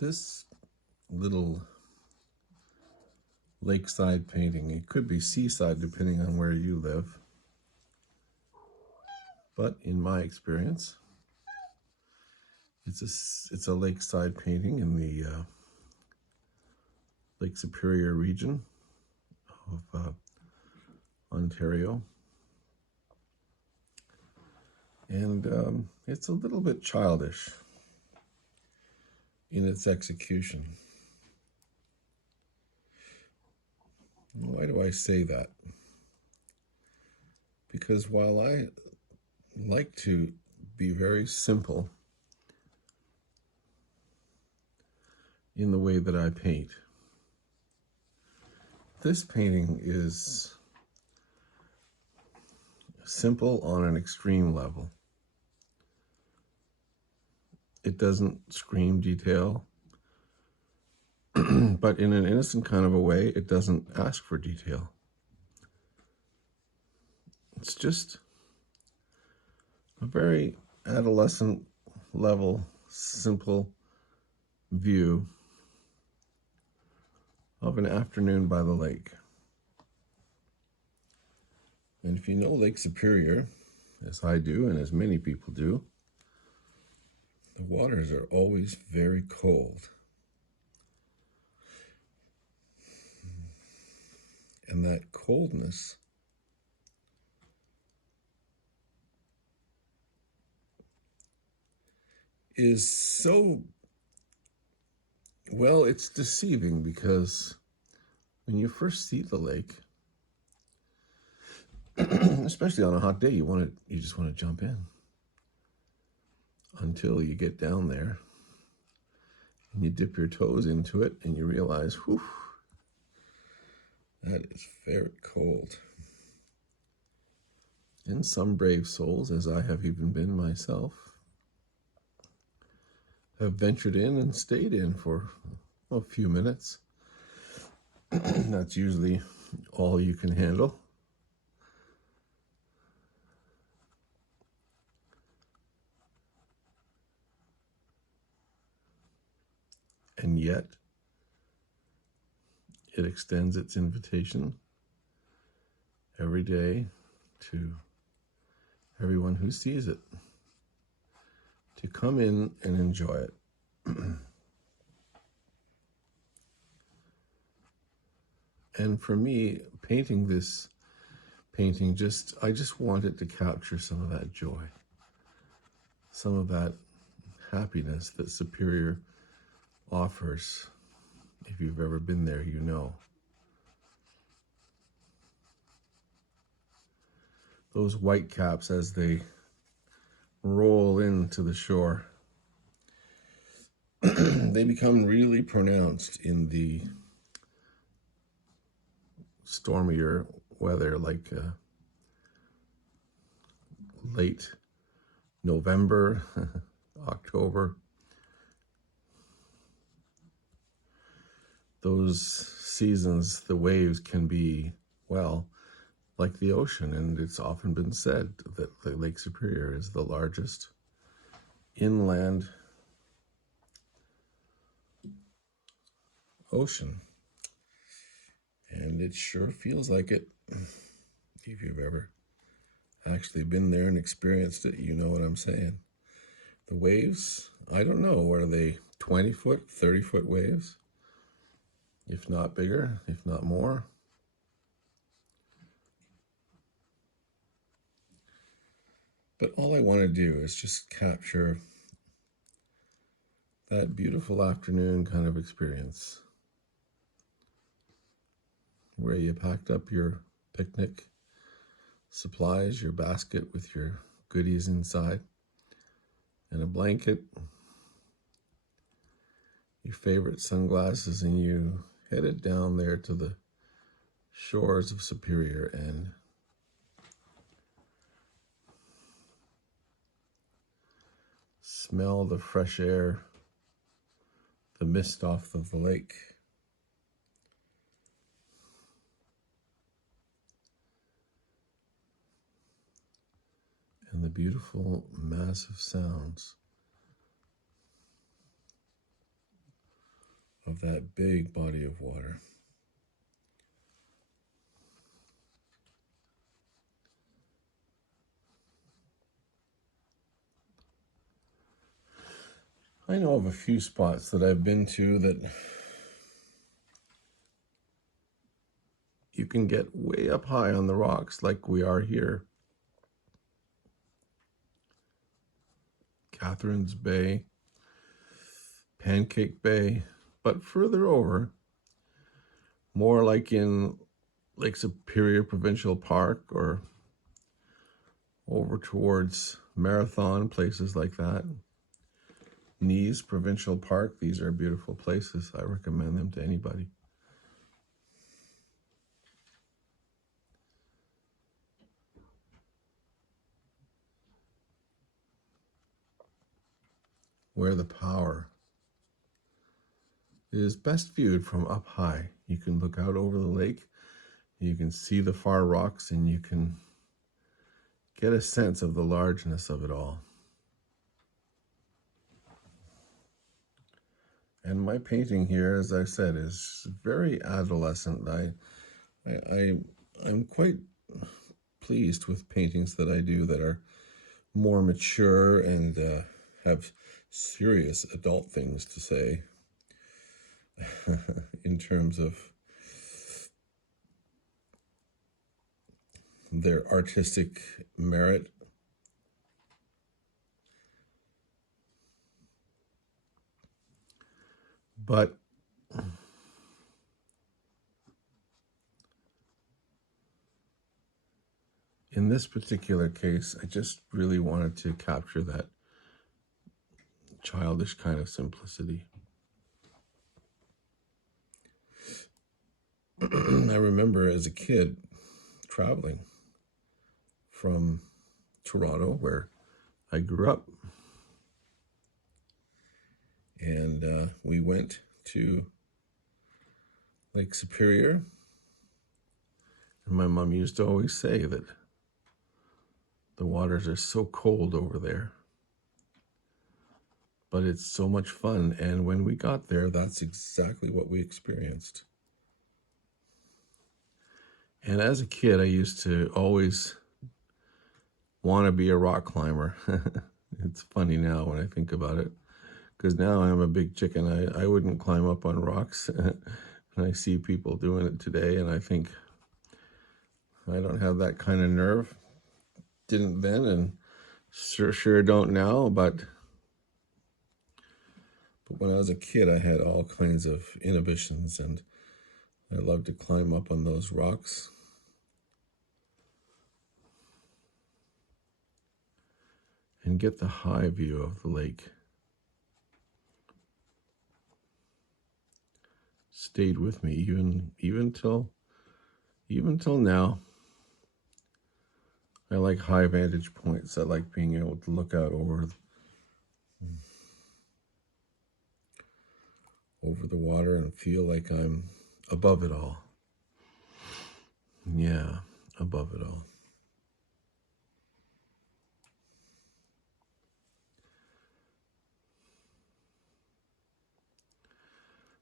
This little lakeside painting, it could be seaside depending on where you live, but in my experience, it's a lakeside painting in the Lake Superior region of Ontario. And it's a little bit childish in its execution. Why do I say that? Because while I like to be very simple in the way that I paint, this painting is simple on an extreme level. It doesn't scream detail, but in an innocent kind of a way, it doesn't ask for detail. It's just a very adolescent level, simple view of an afternoon by the lake. And if you know Lake Superior, as I do and as many people do, the waters are always very cold. And that coldness is so, well, it's deceiving, because when you first see the lake, especially on a hot day, you just want to jump in until you get down there and you dip your toes into it and you realize, whew, that is very cold. And some brave souls, as I have even been myself, have ventured in and stayed in for a few minutes. That's usually all you can handle. And yet, it extends its invitation every day to everyone who sees it to come in and enjoy it. And for me, painting this painting, I just wanted to capture some of that joy, some of that happiness that Superior offers. If you've ever been there, you know. Those white caps as they roll into the shore, they become really pronounced in the stormier weather, like late November, October. Those seasons, the waves can be, well, like the ocean, and it's often been said that the Lake Superior is the largest inland ocean. And it sure feels like it. If you've ever actually been there and experienced it, you know what I'm saying. The waves, I don't know, are they 20-foot, 30-foot waves? If not bigger, if not more. But all I want to do is just capture that beautiful afternoon kind of experience where you packed up your picnic supplies, your basket with your goodies inside, and a blanket, your favorite sunglasses, and you headed down there to the shores of Superior and smell the fresh air, the mist off of the lake. And the beautiful massive sounds of that big body of water. I know of a few spots that I've been to that you can get way up high on the rocks like we are here. Catherine's Bay, Pancake Bay, but further over, more like in Lake Superior Provincial Park or over towards Marathon, places like that. Nice Provincial Park, these are beautiful places. I recommend them to anybody. Where the power is best viewed from up high. You can look out over the lake, you can see the far rocks, and you can get a sense of the largeness of it all. And my painting here, as I said, is very adolescent. I'm quite pleased with paintings that I do that are more mature and have serious adult things to say in terms of their artistic merit. But in this particular case, I just really wanted to capture that childish kind of simplicity. I remember as a kid traveling from Toronto, where I grew up, and we went to Lake Superior, and my mom used to always say that the waters are so cold over there, but it's so much fun. And when we got there, that's exactly what we experienced. And as a kid, I used to always want to be a rock climber. It's funny now when I think about it, because now I'm a big chicken. I wouldn't climb up on rocks. And I see people doing it today, and I think I don't have that kind of nerve. Didn't then, and sure don't now, but when I was a kid, I had all kinds of inhibitions, and I loved to climb up on those rocks. And get the high view of the lake. Stayed with me even till now. I like high vantage points. I like being able to look out over the water and feel like I'm above it all. Yeah, above it all.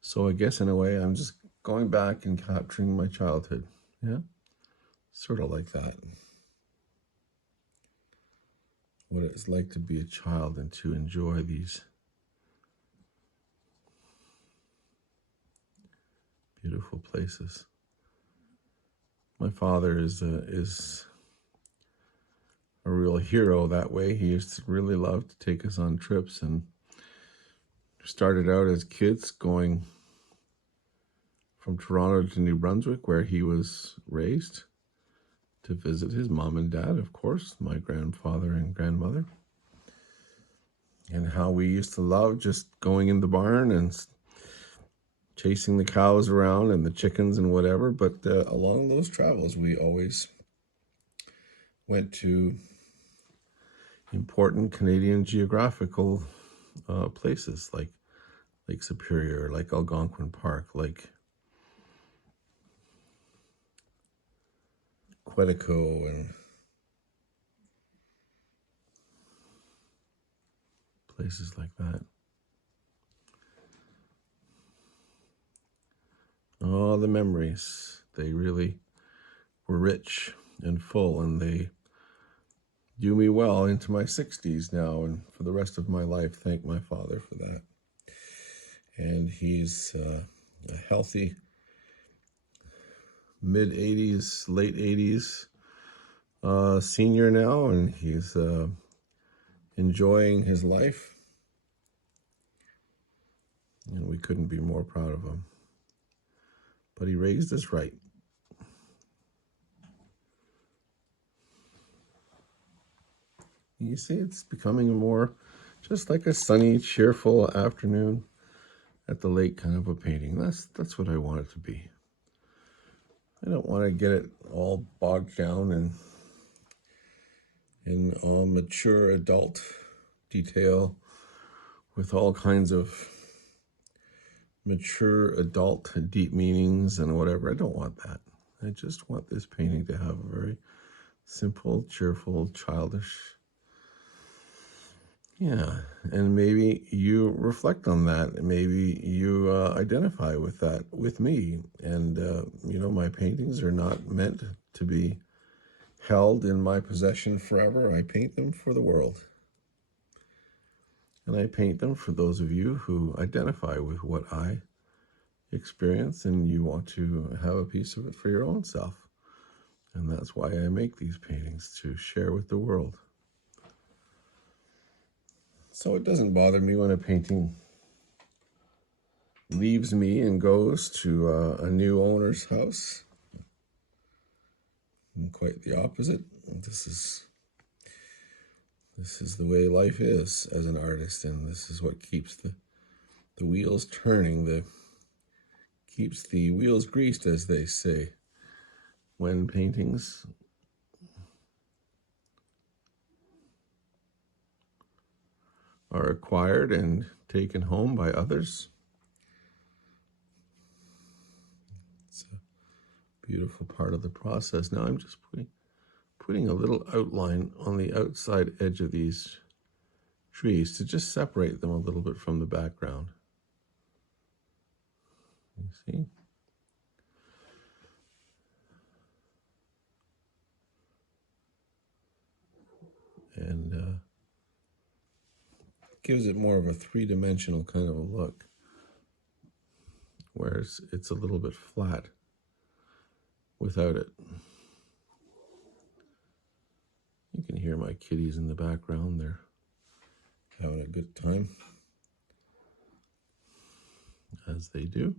So I guess in a way, I'm just going back and capturing my childhood. Yeah, sort of like that. What it's like to be a child and to enjoy these beautiful places. My father is a real hero that way. He used to really love to take us on trips, and started out as kids going from Toronto to New Brunswick, where he was raised, to visit his mom and dad, of course, my grandfather and grandmother, and how we used to love just going in the barn and chasing the cows around and the chickens and whatever. But along those travels, we always went to important Canadian geographical places like Lake Superior, like Algonquin Park, like Quetico, and places like that. all the memories. They really were rich and full, and they do me well into my 60s now and for the rest of my life. Thank my father for that. And he's a healthy mid-80s, late 80s senior now, and he's enjoying his life. And we couldn't be more proud of him. But he raised us right. You see, it's becoming more just like a sunny, cheerful afternoon at the lake kind of a painting. That's what I want it to be. I don't want to get it all bogged down in all mature adult detail with all kinds of mature adult deep meanings and whatever. I don't want that. I just want this painting to have a very simple, cheerful, childish. Yeah, and maybe you reflect on that. Maybe you identify with that with me. And, my paintings are not meant to be held in my possession forever. I paint them for the world. And I paint them for those of you who identify with what I experience and you want to have a piece of it for your own self. And that's why I make these paintings, to share with the world. So it doesn't bother me when a painting leaves me and goes to a new owner's house. And quite the opposite. This is the way life is as an artist, and this is what keeps the wheels turning, keeps the wheels greased, as they say. When paintings are acquired and taken home by others, it's a beautiful part of the process. Now I'm just putting a little outline on the outside edge of these trees to just separate them a little bit from the background. You see? And gives it more of a three-dimensional kind of a look, whereas it's a little bit flat without it. You can hear my kitties in the background. They're having a good time, as they do.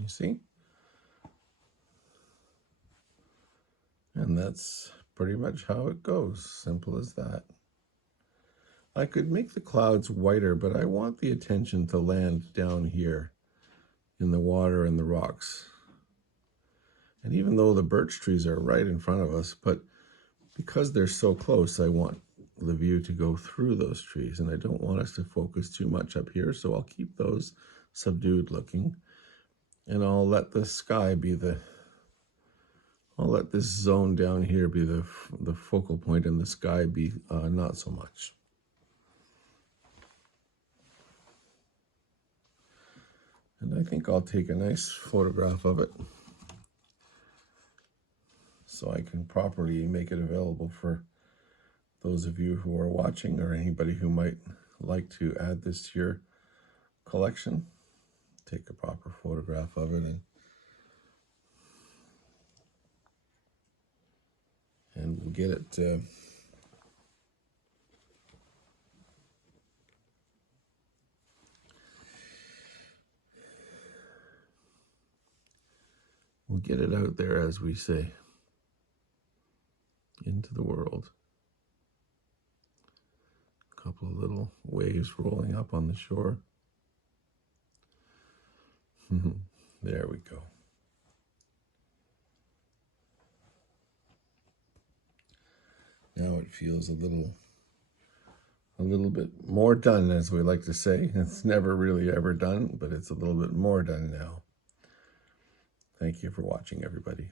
You see? And that's pretty much how it goes. Simple as that. I could make the clouds whiter, but I want the attention to land down here in the water and the rocks. And even though the birch trees are right in front of us, but because they're so close, I want the view to go through those trees, and I don't want us to focus too much up here, so I'll keep those subdued looking, and I'll let the sky be I'll let this zone down here be the focal point, and the sky be not so much. And I think I'll take a nice photograph of it so I can properly make it available for those of you who are watching, or anybody who might like to add this to your collection. Take a proper photograph of it and we'll get it we'll get it out there, as we say, into the world. A couple of little waves rolling up on the shore. There we go. Now it feels a little bit more done, as we like to say. It's never really ever done, but it's a little bit more done now. Thank you for watching, everybody.